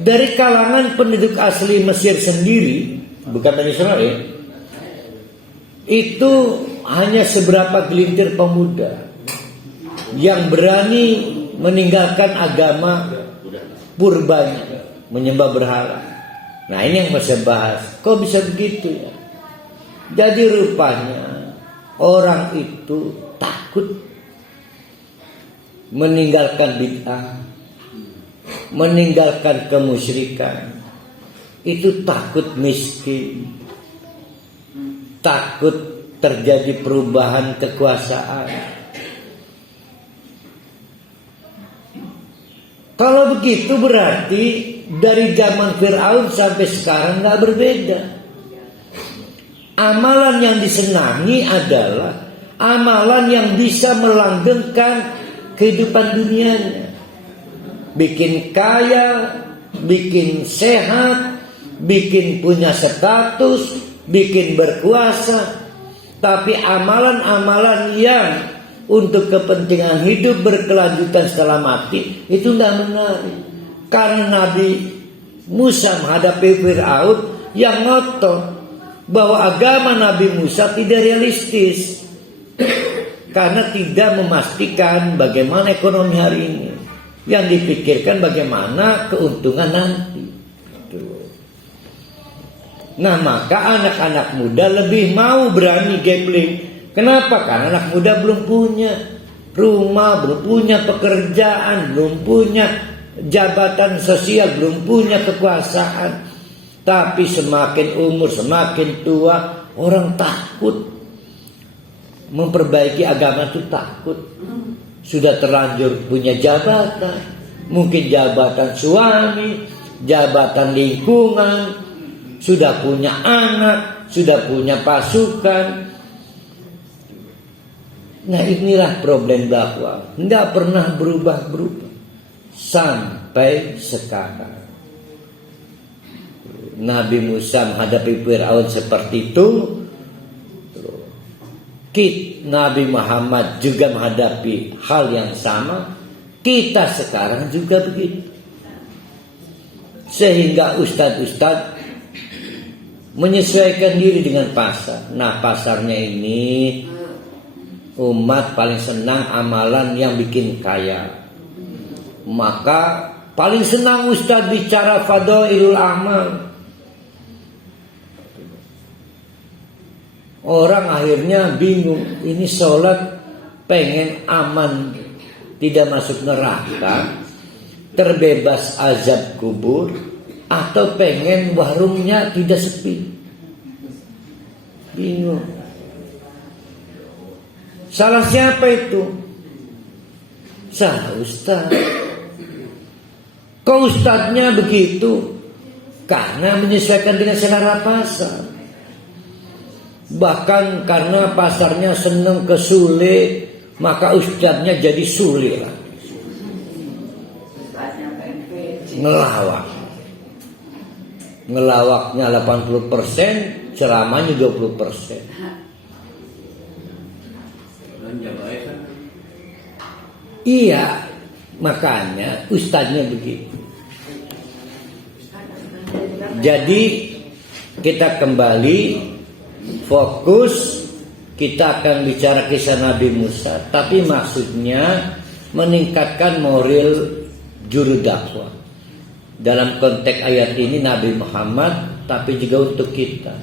dari kalangan penduduk asli Mesir sendiri, bukan dari Israel, itu hanya seberapa gelintir pemuda yang berani meninggalkan agama purbanya, menyembah berhala. Nah, ini yang saya bahas. Kok bisa begitu ya? Jadi rupanya orang itu takut meninggalkan bid'ah, meninggalkan kemusyrikan. Itu takut miskin, takut terjadi perubahan kekuasaan. Kalau begitu berarti dari zaman Fir'aun sampai sekarang nggak berbeda. Amalan yang disenangi adalah amalan yang bisa melanggengkan kehidupan dunianya. Bikin kaya, bikin sehat, bikin punya status, bikin berkuasa. Tapi amalan-amalan yang untuk kepentingan hidup berkelanjutan setelah mati itu tidak menarik. Karena Nabi Musa menghadapi Fir'aun yang ngotot bahwa agama Nabi Musa tidak realistis karena tidak memastikan bagaimana ekonomi hari ini. Yang dipikirkan bagaimana keuntungan nanti. Nah, maka anak-anak muda lebih mau berani gambling. Kenapa? Karena anak muda belum punya rumah, belum punya pekerjaan, belum punya jabatan sosial, belum punya kekuasaan. Tapi semakin umur, semakin tua, orang takut memperbaiki agama itu takut. Sudah terlanjur punya jabatan, mungkin jabatan suami, jabatan lingkungan, sudah punya anak, sudah punya pasukan. Nah, inilah problem dakwah. Tidak pernah berubah-berubah sampai sekarang. Nabi Musa menghadapi Fir'aun seperti itu. Nabi Muhammad juga menghadapi hal yang sama. Kita sekarang juga begitu. Sehingga ustadz-ustadz menyesuaikan diri dengan pasar. Nah, pasarnya ini umat paling senang amalan yang bikin kaya. Maka paling senang ustadz bicara fadailul amal. Orang akhirnya bingung, ini sholat pengen aman, tidak masuk neraka, terbebas azab kubur, atau pengen warungnya tidak sepi. Bingung. Salah siapa itu? Salah ustaz. Kok ustaznya begitu? Karena menyesuaikan dengan selera pasar. Bahkan karena pasarnya senang ke Sule, maka ustadznya jadi Sule lah. Ngelawak. Ngelawaknya 80%, ceramahnya 20%. Iya, makanya ustadznya begitu. Jadi kita kembali fokus, kita akan bicara kisah Nabi Musa, tapi maksudnya meningkatkan moral juru dakwah. Dalam konteks ayat ini Nabi Muhammad, tapi juga untuk kita.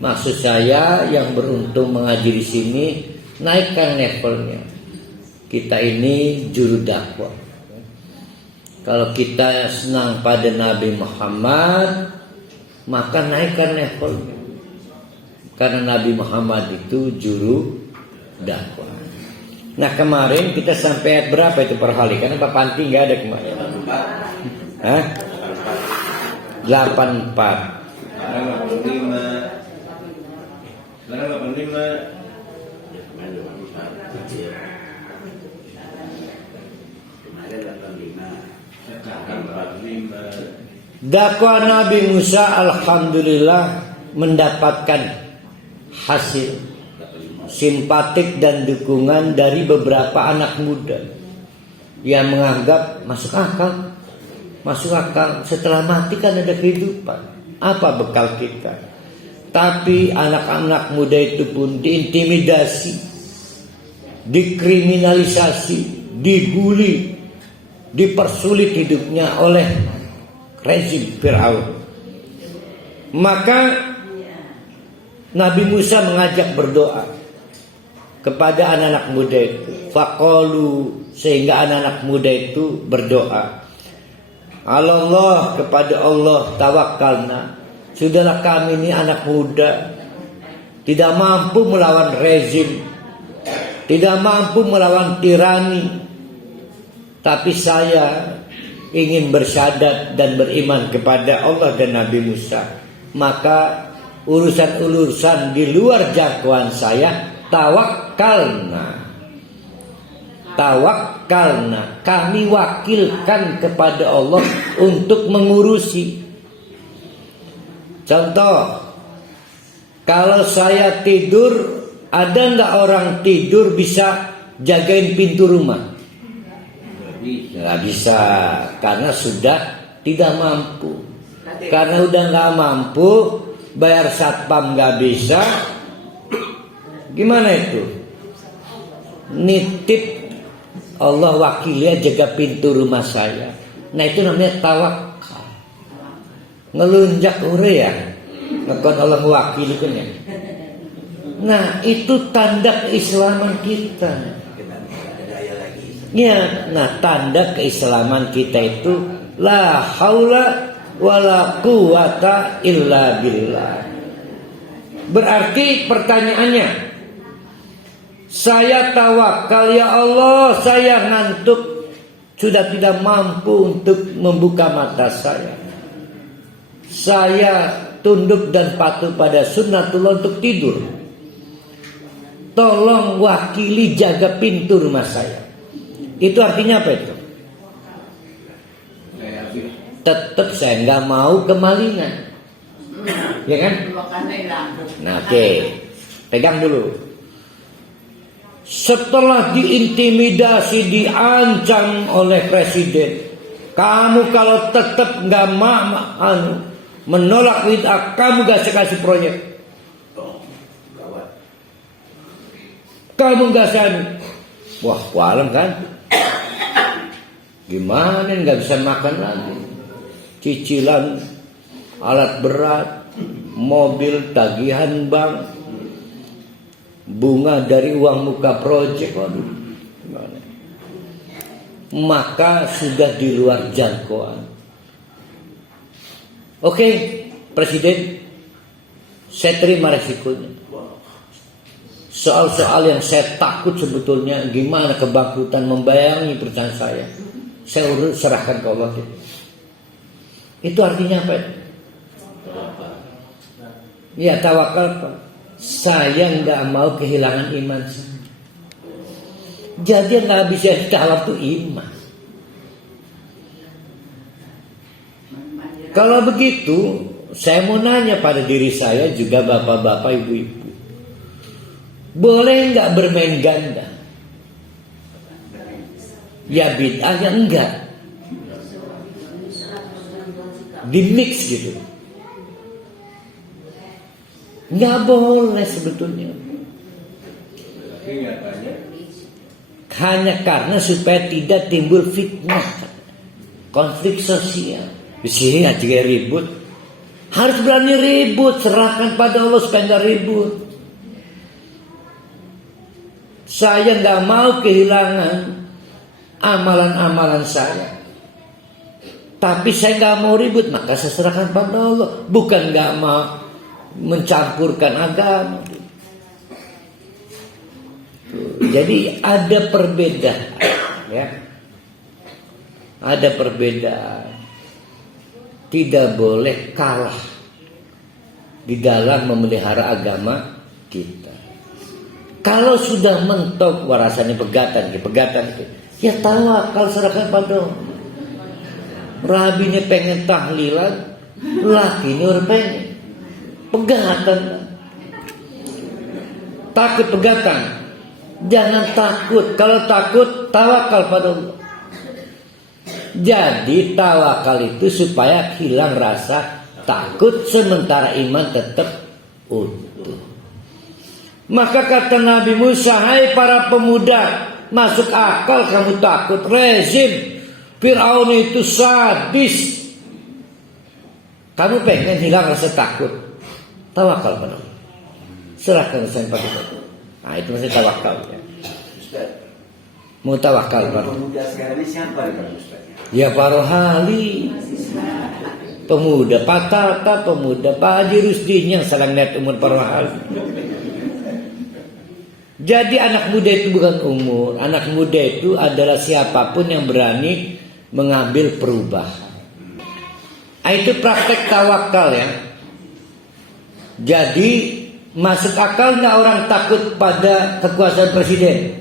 Maksud saya yang beruntung mengaji di sini, naikkan levelnya. Kita ini juru dakwah. Kalau kita senang pada Nabi Muhammad, maka naikkan levelnya. Karena Nabi Muhammad itu juru dakwah. Nah, kemarin kita sampai ayat berapa itu per hari? Karena Pak Panti nggak ada kemarin. Hah? 84. 85. Dakwah Nabi Musa alhamdulillah mendapatkan hasil simpatik dan dukungan dari beberapa anak muda yang menganggap masuk akal. masuk akal. Setelah mati kan ada kehidupan. Apa bekal kita? Tapi anak-anak muda itu pun diintimidasi, dikriminalisasi, dibully, dipersulit hidupnya oleh rezim Firaun. Maka Nabi Musa mengajak berdoa kepada anak-anak muda itu. Faqalu, sehingga anak-anak muda itu berdoa. Allah, kepada Allah tawakkalna. Sudahlah kami ini anak muda, tidak mampu melawan rezim, tidak mampu melawan tirani. Tapi saya ingin bersyahadat dan beriman kepada Allah dan Nabi Musa. Maka urusan-urusan di luar jangkauan saya, tawakkalna. Tawakkalna, kami wakilkan kepada Allah untuk mengurusi. Contoh, kalau saya tidur, ada nggak orang tidur bisa jagain pintu rumah? Nggak bisa, karena sudah tidak mampu. Karena udah nggak mampu, bayar satpam nggak bisa. Gimana itu? Nitip Allah wakilnya jaga pintu rumah saya. Nah itu namanya tawakal. Ngelunjak ure ya, ngekon Allah mewakili kan ya. Nah itu tanda keislaman kita. Ya, nah tanda keislaman kita itu la haula wala quwata illa billah. Berarti pertanyaannya, saya tawakal ya Allah, saya ngantuk, sudah tidak mampu untuk membuka mata saya. Saya tunduk dan patuh pada sunnatullah untuk tidur. Tolong wakili jaga pintu rumah saya. Itu artinya apa itu? Tetap saya nggak mau kemalingan, ya kan? Nah, oke. Pegang dulu. Setelah diintimidasi, diancam oleh presiden, kamu kalau tetap nggak menolak bid'ah, kamu gak kasih proyek, kamu gak sani. Wah, kualam kan? Gimana nggak bisa makan lagi? Cicilan alat berat, mobil, tagihan bank, bunga dari uang muka proyek, waduh, gimana? Maka sudah di luar jangkauan. Oke, Presiden, saya terima resikonya. Soal-soal yang saya takut sebetulnya, gimana kebangkrutan membayangi perusahaan saya serahkan ke Allah. Itu artinya apa? Ya tawakal, Pak. Saya nggak mau kehilangan iman saya. Jadi nggak bisa ditawar tuh iman. Kalau begitu, saya mau nanya pada diri saya juga bapak-bapak, ibu-ibu, boleh nggak bermain ganda? Ya bid'ah ya enggak. Dimix gitu. Nggak boleh sebetulnya. Hanya karena supaya tidak timbul fitnah, konflik sosial. Di sini aja ribut. Harus berani ribut, serahkan pada Allah supaya nggak ribut. Saya nggak mau kehilangan amalan-amalan saya. Tapi saya nggak mau ribut, maka saya serahkan pada Allah. Bukan nggak mau mencampurkan agama. Jadi ada perbedaan, ya. Ada perbedaan. Tidak boleh kalah di dalam memelihara agama kita. Kalau sudah mentok warasannya pegatan, ya tawakal, serahkan pada Allah. Rabinya pengen tahlilan, laki ini orang pengen pegatan. Takut pegatan, jangan takut. Kalau takut, tawakal pada Allah. Jadi tawakal itu supaya hilang rasa takut sementara iman tetap utuh. Maka kata Nabi Musa, hai para pemuda, masuk akal kamu takut rezim Fir'aun itu sadis. Kamu pengen hilang rasa takut, tawakal pada Allah, serahkan urusan pada Allah. Nah itu masih tawakal ya. Mau tawakal pada Pemuda sekarang ini siapa ya Ustaz? ya Pak Rohali, pemuda Pak Tata, pemuda Pak Haji Rusdin yang sedang lihat umur Pak Rohali. Jadi anak muda itu bukan umur. Anak muda itu adalah siapapun yang berani mengambil perubahan. Itu praktek tawakal ya. Jadi masuk akal nggak orang takut pada kekuasaan presiden?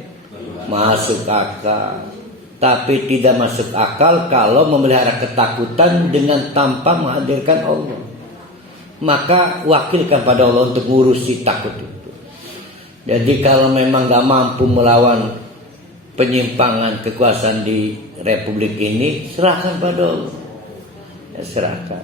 Masuk akal. Tapi tidak masuk akal kalau memelihara ketakutan dengan tanpa menghadirkan Allah. Maka wakilkan pada Allah untuk ngurusi takut itu. Jadi kalau memang gak mampu melawan penyimpangan kekuasaan di Republik ini, serahkan pada Allah. Ya, serahkan.